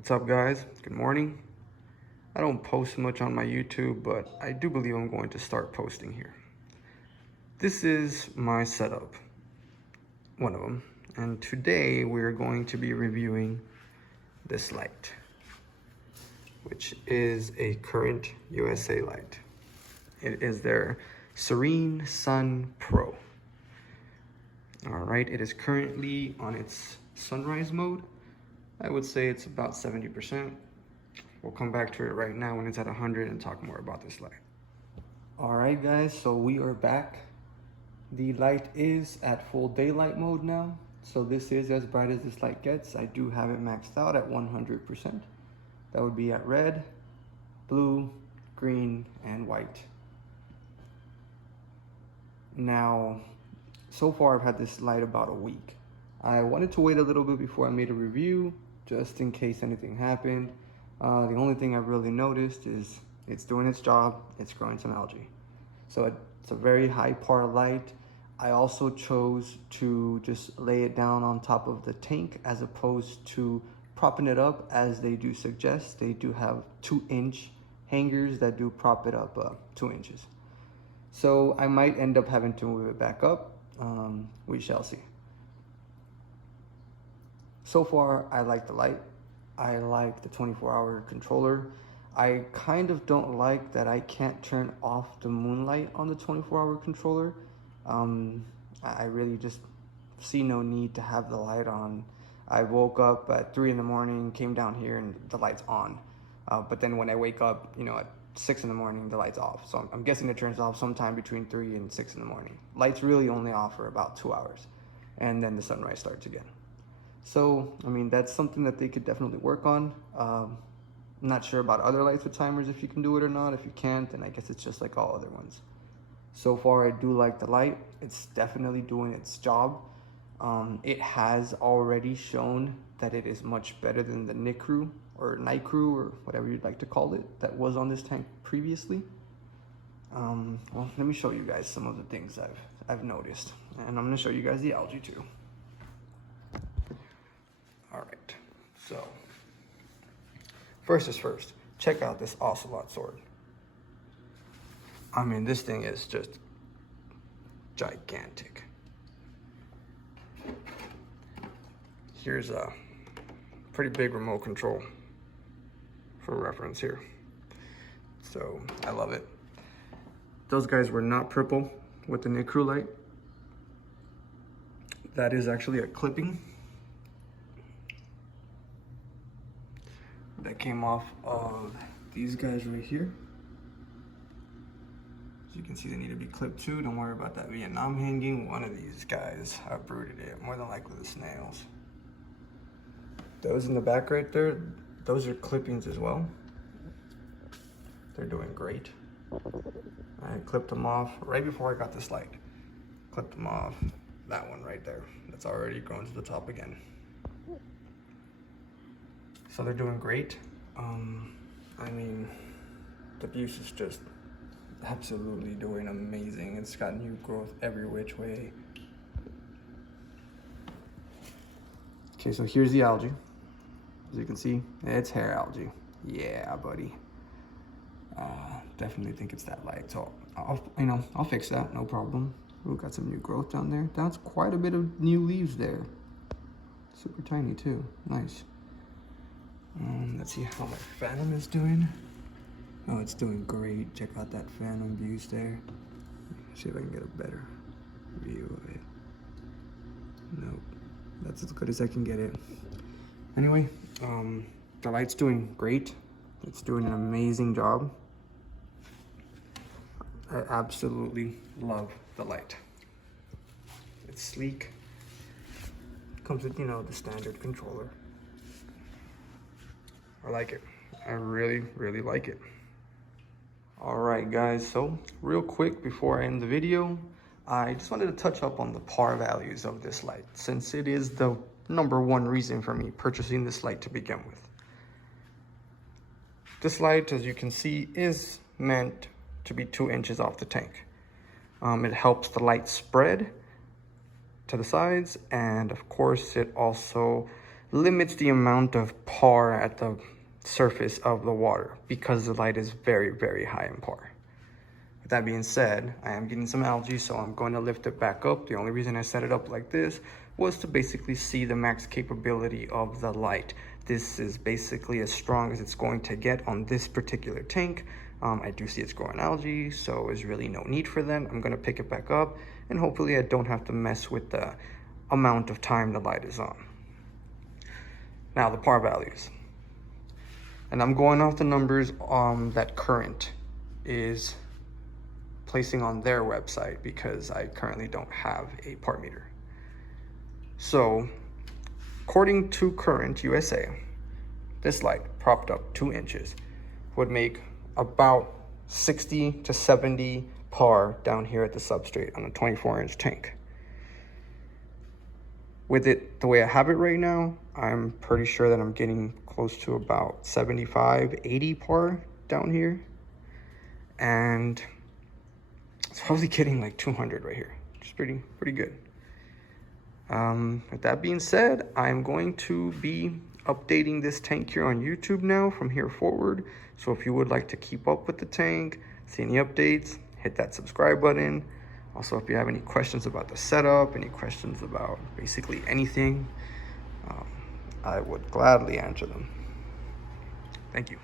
What's up, guys? Good morning. I don't post much on my YouTube, but I do believe I'm going to start posting here. This is my setup, one of them, and today we're going to be reviewing this light, which is a Current USA light. It is their Serene Sun Pro. All right, it is currently on its sunrise mode. I would say it's about 70%. We'll come back to it right now when it's at 100 and talk more about this light. All right, guys, so we are back. The light is at full daylight mode now. So this is as bright as this light gets. I do have it maxed out at 100%. That would be at red, blue, green, and white. Now, so far I've had this light about a week. I wanted to wait a little bit before I made a review, just in case anything happened. The only thing I've really noticed is it's doing its job, it's growing some algae. So it's a very high par light. I also chose to just lay it down on top of the tank as opposed to propping it up as they do suggest. They do have 2-inch hangers that do prop it up 2 inches. So I might end up having to move it back up. We shall see. So far, I like the light. I like the 24-hour controller. I kind of don't like that I can't turn off the moonlight on the 24-hour controller. I really just see no need to have the light on. I woke up at 3 in the morning, came down here, and the light's on. But then when I wake up, at 6 in the morning, the light's off. So I'm guessing it turns off sometime between 3 and 6 in the morning. Lights really only off for about 2 hours, and then the sunrise starts again. So, that's something that they could definitely work on. I'm not sure about other lights with timers, if you can do it or not. If you can't, then I guess it's just like all other ones. So far, I do like the light. It's definitely doing its job. It has already shown that it is much better than the NICRU or night crew or whatever you'd like to call it that was on this tank previously. Well, let me show you guys some of the things I've noticed, and I'm going to show you guys the algae too. All right, so first is first, check out this ocelot sword. This thing is just gigantic. Here's a pretty big remote control for reference here. So I love it. Those guys were not purple with the NICRU light. That is actually a clipping that came off of these guys right here. As you can see, they need to be clipped too. Don't worry about that Vietnam hanging. One of these guys uprooted it, more than likely the snails. Those in the back right there, those are clippings as well. They're doing great. I clipped them off right before I got this light. Clipped them off. That one right there, that's already grown to the top again. So they're doing great. The Buse is just absolutely doing amazing. It's got new growth every which way. Okay, so here's the algae. As you can see, it's hair algae. Yeah, buddy. Definitely think it's that light. So I'll fix that, no problem. Ooh, got some new growth down there. That's quite a bit of new leaves there. Super tiny too, nice. Let's see how my Phantom is doing. Oh, it's doing great. Check out that Phantom Buse there. See if I can get a better view of it. Nope, that's as good as I can get it. Anyway, the light's doing great. It's doing an amazing job. I absolutely love the light. It's sleek. Comes with, the standard controller. I like it. I really, really like it. All right, guys, so real quick before I end the video, I just wanted to touch up on the par values of this light, since it is the #1 reason for me purchasing this light to begin with. This light, as you can see, is meant to be 2 inches off the tank. It helps the light spread to the sides, and of course it also limits the amount of par at the surface of the water because the light is very, very high in par. With that being said, I am getting some algae, so I'm going to lift it back up. The only reason I set it up like this was to basically see the max capability of the light. This is basically as strong as it's going to get on this particular tank. I do see it's growing algae, so there's really no need for that. I'm going to pick it back up, and hopefully I don't have to mess with the amount of time the light is on. Now the par values. And I'm going off the numbers that Current is placing on their website because I currently don't have a par meter. So, according to Current USA, this light propped up 2 inches would make about 60 to 70 par down here at the substrate on a 24-inch tank. With it the way I have it right now, I'm pretty sure that I'm getting close to about 75, 80 par down here. And it's probably getting like 200 right here, which is pretty good. With that being said, I'm going to be updating this tank here on YouTube now from here forward. So if you would like to keep up with the tank, see any updates, hit that subscribe button. Also, if you have any questions about the setup, any questions about basically anything, I would gladly answer them. Thank you.